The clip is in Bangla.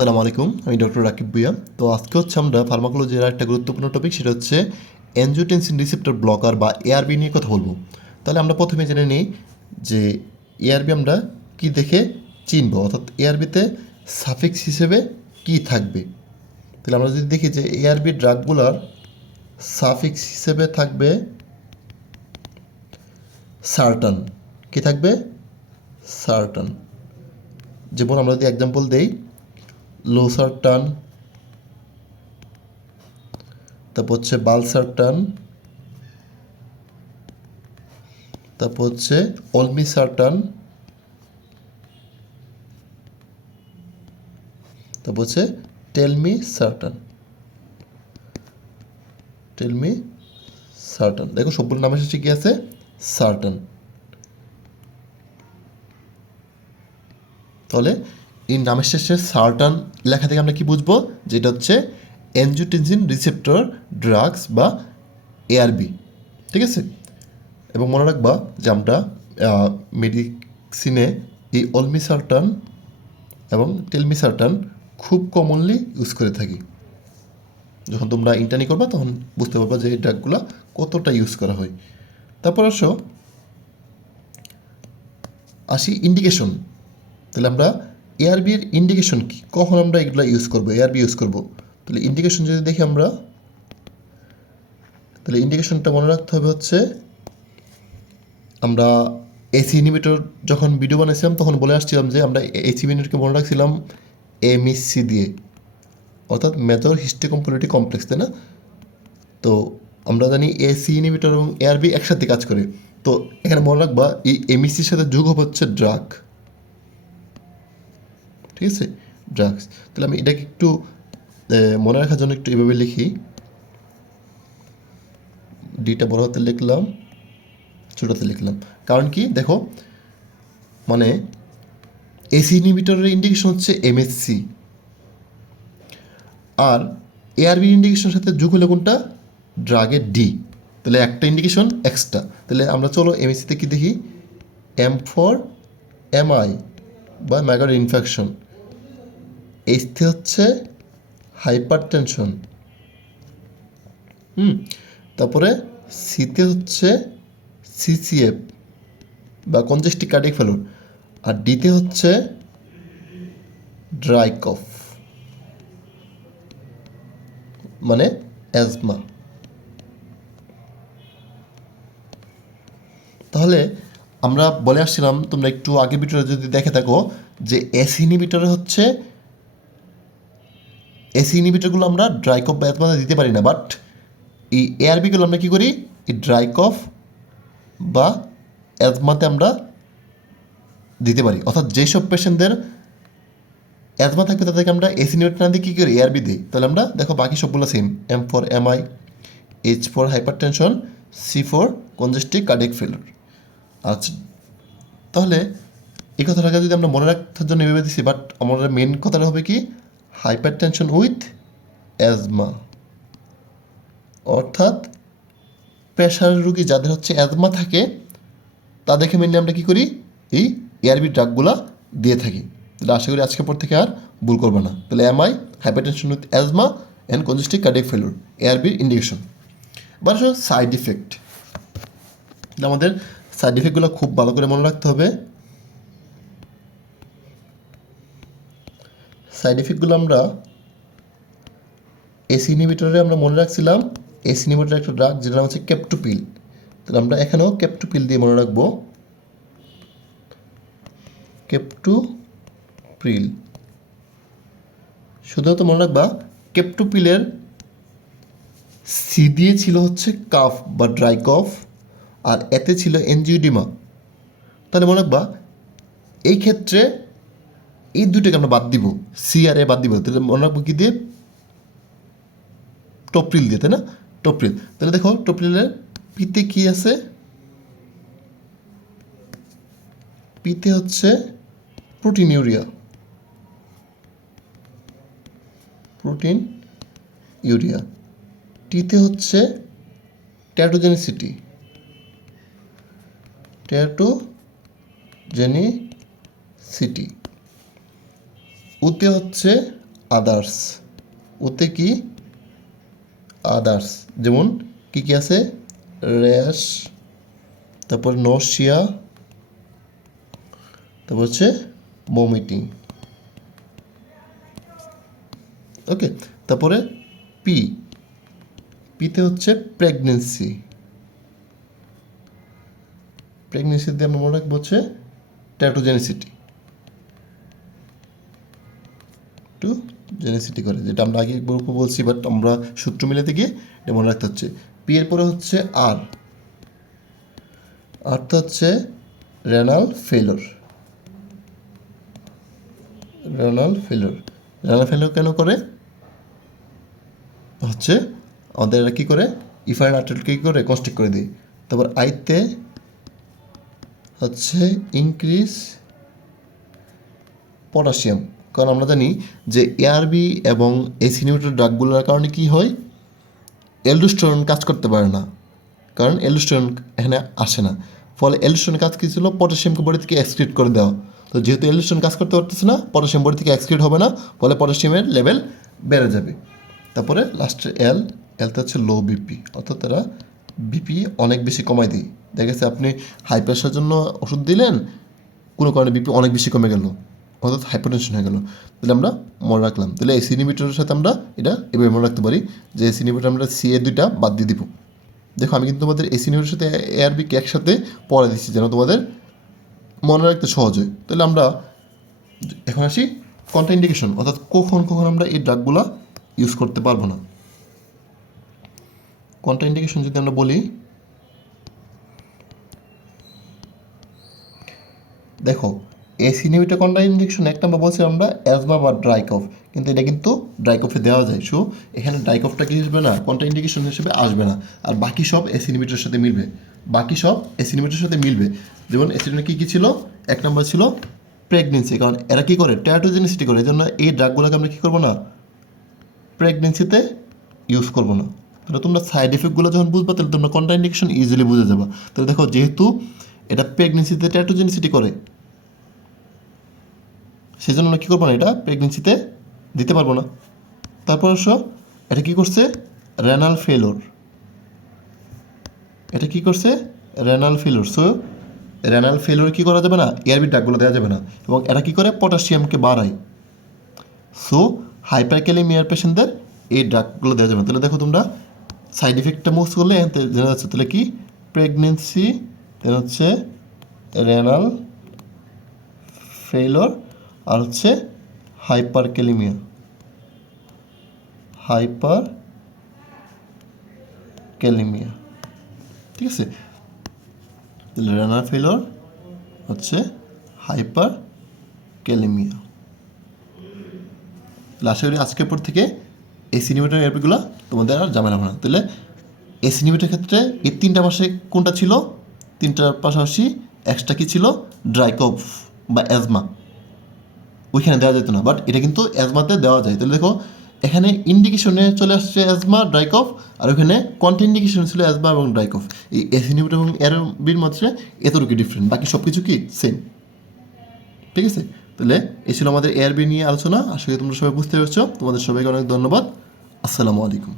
আসসালামু আলাইকুম, আমি ডক্টর রাকিব ভুইয়া। তো আজকে হচ্ছে আমরা ফার্মাকোলজির একটা গুরুত্বপূর্ণ টপিক, সেটা হচ্ছে অ্যানজিওটেনসিন রিসেপ্টর ব্লকার বা এআরবি নিয়ে কথা বলবো। তাহলে আমরা প্রথমে জেনে নিই যে এআরবি আমরা কি দেখে চিনব, অর্থাৎ এআরবিতে সাফিক্স হিসেবে কি থাকবে। তাহলে আমরা যদি দেখি যে এআরবি ড্রাগগুলার সাফিক্স হিসেবে থাকবে সার্টান। কি থাকবে? সার্টান। যেমন আমরা যদি এক্সাম্পল দেই, লোসার্টান, তারপর হচ্ছে বালসার্টান, তারপর হচ্ছে অলমিসার্টান, তারপর হচ্ছে টেলমিসার্টান। টেলমিসার্টান, দেখো সবগুলো নামের শেষে কি আছে? সার্টান। তাহলে এই নামের শেষে সার্টান লেখা থেকে আমরা কি বুঝবো? যেটা হচ্ছে অ্যানজিওটেনসিন রিসেপ্টর ড্রাগস বা এআরবি। ঠিক আছে? এবং মনে রাখবা যে আমরা মেডিসিনে এই অলমিসার্টান এবং টেলমিসার্টান খুব কমনলি ইউজ করে থাকি। যখন তোমরা ইন্টার্নি করবা তখন বুঝতে পারবা যে এই ড্রাগগুলো কতটা ইউজ করা হয়। তারপর আসি ইন্ডিকেশন। তাহলে আমরা এআরবির ইন্ডিকেশন কী, কখন আমরা এগুলো ইউজ করবো, এআরবি ইউজ করবো। তাহলে ইন্ডিকেশন যদি দেখি আমরা, তাহলে ইন্ডিকেশনটা মনে রাখতে হবে হচ্ছে, আমরা এসি ইনহিবিটর যখন ভিডিও বানাইছিলাম তখন বলে আসছিলাম যে আমরা এসি ইনহিবিটরকে মনে রাখছিলাম এমইসি দিয়ে, অর্থাৎ মেজর হিস্টোকম্পাটিবিলিটি কমপ্লেক্স, তাই না? তো আমরা জানি এসি ইনহিবিটর এবং এআরবি একসাথে কাজ করে। তো এখানে মনে রাখবা এই এমইসির সাথে যোগ হবে হচ্ছে ড্রাগ। ঠিক আছে? ড্রাগস। তাহলে আমি এটাকে একটু মনে রাখার জন্য একটু এভাবে লিখি, ডিটা বড় হাতে লিখলাম, ছোটোতে লিখলাম। কারণ কি দেখো, মানে এসি ইনহিবিটরের ইন্ডিকেশন হচ্ছে এমএসসি, আর এআরবি ইন্ডিকেশনের সাথে যোগ হলে কোনটা? ড্রাগের ডি। তাহলে একটা ইন্ডিকেশন এক্সট্রা। তাহলে আমরা চলো এমএসসিতে কি দেখি, এম ফর এমআই বা ম্যাগার ইনফেকশন, এইচতে হচ্ছে হাইপার টেনশন, তারপরে সিতে হচ্ছে সিসিএফ বা কনজেস্টিভ কার্ডিয়াক ফেলোর, আর ডিতে হচ্ছে ড্রাই কফ মানে অ্যাজমা। তাহলে আমরা বলে আসছিলাম, তোমরা একটু আগে ভিডিওটা যদি দেখে থাকো, যে এসি ইনহিবিটরগুলো আমরা ড্রাই কফ বা অ্যাজমাতে দিতে পারি না, বাট এই এআরবিগুলো আমরা কী করি, এই ড্রাই কফ বা অ্যাজমাতে আমরা দিতে পারি। অর্থাৎ যেসব পেশেন্টদের অ্যাজমা থাকবে তাদেরকে আমরা এসি ইনহিবিটর না দিয়ে কী করি, এআরবি দিই। তাহলে আমরা দেখো বাকি সবগুলো same, M for MI, H for hypertension, C for congestive cardiac failure. আচ্ছা, তাহলে এই কথাটাকে যদি আমরা মনে রাখার জন্য ভেবে দিচ্ছি, বাট আমাদের মেন কথাটা হবে কি, হাইপার টেনশন উইথ অ্যাজমা, অর্থাৎ প্রেশার রুগী যাদের হচ্ছে অ্যাজমা থাকে তাদেরকে মেনলি আমরা কী করি, এই এআরবি ড্রাগগুলো দিয়ে থাকি। তাহলে আশা করি আজকের পর থেকে আর ভুল করবে না। তাহলে MI, hypertension with asthma and congestive cardiac failure, এআরবির ইন্ডিকেশন। এবার আসলে সাইড ইফেক্ট। আমাদের সাইড ইফেক্টগুলো খুব ভালো করে মনে রাখতে হবে। সাইড ইফেক্টগুলো আমরা এসি ইনহিবিটরে আমরা মনে রাখছিলাম, এসি ইনহিবিটরের একটা ড্রাগ যেটা নাম হচ্ছে কেপটুপিল। তাহলে আমরা এখানেও কেপটুপিল দিয়ে মনে রাখবো, কেপটুপিল। শুধুমাত্র মনে রাখবা কেপটুপিলের সি দিয়ে ছিল হচ্ছে কাফ বা ড্রাই কফ, আর এতে ছিল এনজিওডিমা। তাহলে মনে রাখবা এই ক্ষেত্রে এই দুটোকে আমরা বাদ দিব, সি আর এ বাদ দিব। তাহলে মনে রাখবো কি দিয়ে, টপ্রিল দিয়ে, তাই না? টপ্রিল। তাহলে দেখো টপ্রিলের পিতে কি আছে, পিতে হচ্ছে প্রোটিন ইউরিয়া, প্রোটিন ইউরিয়া। টিতে হচ্ছে ট্যাটোজেনিসিটি, ট্যাটোজেনিসিটি। উতে হচ্ছে আদার্স, ওতে কি আদার্স, যেমন কি কি আছে, র্যাশ, তারপর নশিয়া, তারপর হচ্ছে বমিটিং। ওকে, তারপরে পি, পিতে হচ্ছে প্রেগনেন্সি, প্রেগনেন্সিতে আমরা মনে রাখবো হচ্ছে ট্যাটোজেনিসিটি, টু জেনেসিটি করে, যেটা আমরা আগে বলছি, বাট আমরা সূত্র মিলাতে গিয়ে এটা মনে রাখতে হচ্ছে। পি এর পরে হচ্ছে আর, আরটা হচ্ছে রেনাল ফেলোর, রেনাল ফেলোর, রেনাল ফেলোর কেন করে হচ্ছে আমাদের এরা কী করে, ইফাইন আর্টারিকে কী করে কনস্ট্রিক্ট করে দিই। তারপর আইতে হচ্ছে ইনক্রিজ পটাশিয়াম, কারণ আমরা জানি যে এআরবি এবং এসি ইনহিবিটর ড্রাগগুলোর কারণে কী হয়, অ্যালডোস্টেরন কাজ করতে পারে না, কারণ অ্যালডোস্টেরন এখানে আসে না, ফলে অ্যালডোস্টেরন কাজ কী ছিল, পটাশিয়ামকে বডি থেকে এক্সক্রিট করে দেওয়া। তো যেহেতু অ্যালডোস্টেরন কাজ করতে পারতেছে না, পটাশিয়াম বডি থেকে এক্সক্রিট হবে না, ফলে পটাশিয়ামের লেভেল বেড়ে যাবে। তারপরে লাস্টে এলতে হচ্ছে লো বিপি, অর্থাৎ তারা বিপি অনেক বেশি কমাই দিই। দেখা গেছে আপনি হাই প্রেশারের জন্য ওষুধ দিলেন, কোনো কারণে বিপি অনেক বেশি কমে গেল, অর্থাৎ হাইপারটেনশন হয়ে গেল, তাহলে আমরা মনে রাখলাম। তাহলে এসি ইনহিবিটরের সাথে আমরা এটা এভাবে মনে রাখতে পারি যে এসি ইনহিবিটর আমরা সি এ দুইটা বাদ দিয়ে দিব। দেখো আমি কিন্তু তোমাদের এসি ইনহিবিটরের সাথে এআরবিকে একসাথে পড়ে দিচ্ছি যেন তোমাদের মনে রাখতে সহজ হয়। তাহলে আমরা এখন আসি কন্ট্রাইন্ডিকেশন, অর্থাৎ কখন কখন আমরা এই ড্রাগগুলো ইউজ করতে পারবো না। কন্ট্রাইন্ডিকেশন যদি আমরা বলি, দেখো এসি ইনহিবিটর কন্ট্রাইন্ডিকেশন একটা আমরা বলছি আমরা অ্যাজমা বা ড্রাই কফ, কিন্তু এটা কিন্তু ড্রাই কফে দেওয়া যায়। সো এখানে ড্রাই কফটা কি আসবে না, কন্ট্রাইন্ডিকেশন হিসেবে আসবে না, আর বাকি সব এসি ইনহিবিটরের সাথে মিলবে, বাকি সব এসি ইনহিবিটরের সাথে মিলবে। যেমন এসি কী কী ছিল, এক নম্বর ছিল প্রেগনেন্সি, কারণ এরা কী করে টেরাটোজেনিসিটি করে, এই জন্য এই ড্রাগগুলোকে আমরা কী করবো না, প্রেগনেন্সিতে ইউজ করবো না। তাহলে তোমরা সাইড এফেক্টগুলো যখন বুঝবা তাহলে তোমরা কন্ট্রাইন্ডিকেশন ইজিলি বুঝে যাবা। তাহলে দেখো যেহেতু এটা প্রেগনেন্সিতে টেরাটোজেনিসিটি করে, সেই জন্য আমরা কী করবো না, এটা প্রেগনেন্সিতে দিতে পারবো না। তারপর অবশ্য এটা কী করছে, রেনাল ফেলোর, এটা কী করছে, রেনাল ফেলোর। সো রেনাল ফেলোর কী করা যাবে না, এআরবি ড্রাগগুলো দেওয়া যাবে না, এবং এটা কী করে পটাশিয়ামকে বাড়ায়। সো হাইপারক্যালেমিয়ার পেশেন্টদের এই ড্রাগগুলো দেওয়া যাবে না। তাহলে দেখো তোমরা সাইড ইফেক্টটা মুভ করলে এখান থেকে জানা যাচ্ছে, তাহলে কি প্রেগনেন্সি, দেন হচ্ছে রেনাল ফেলোর, আর হচ্ছে হাইপারক্যালেমিয়া, হাইপারক্যালেমিয়া, ঠিক আছে। তাহলে রেনাল ফেলোর হচ্ছে হাইপারক্যালেমিয়া। আশা করি আজকের পর থেকে এসি ইনহিবিটর এআরবিগুলো তোমাদের আর ঝামেলা হবে না। তাহলে এসি ইনহিবিটরের ক্ষেত্রে এই তিনটা মাসে কোনটা ছিল, তিনটার পাশাপাশি এক্সট্রা কী ছিল, ড্রাই কফ বা অ্যাজমা, ওইখানে দেওয়া যেত না, বাট এটা কিন্তু অ্যাজমাতে দেওয়া যায়। তাহলে দেখো এখানে ইন্ডিকেশনে চলে আসছে অ্যাজমা ড্রাই কফ, আর ওখানে কন্ট্রাইন্ডিকেশনে ছিল অ্যাজমা এবং ড্রাই কফ। এই এসি ইনহিবিটর এবং এআরবির মধ্যে এতটুকু ডিফারেন্ট, বাকি সব কিছু কি সেম, ঠিক আছে। তাহলে এই ছিল আমাদের এআরবি নিয়ে আলোচনা। আশা করি তোমরা সবাই বুঝতে পেরেছো। তোমাদের সবাইকে অনেক ধন্যবাদ। আসসালামু আলাইকুম।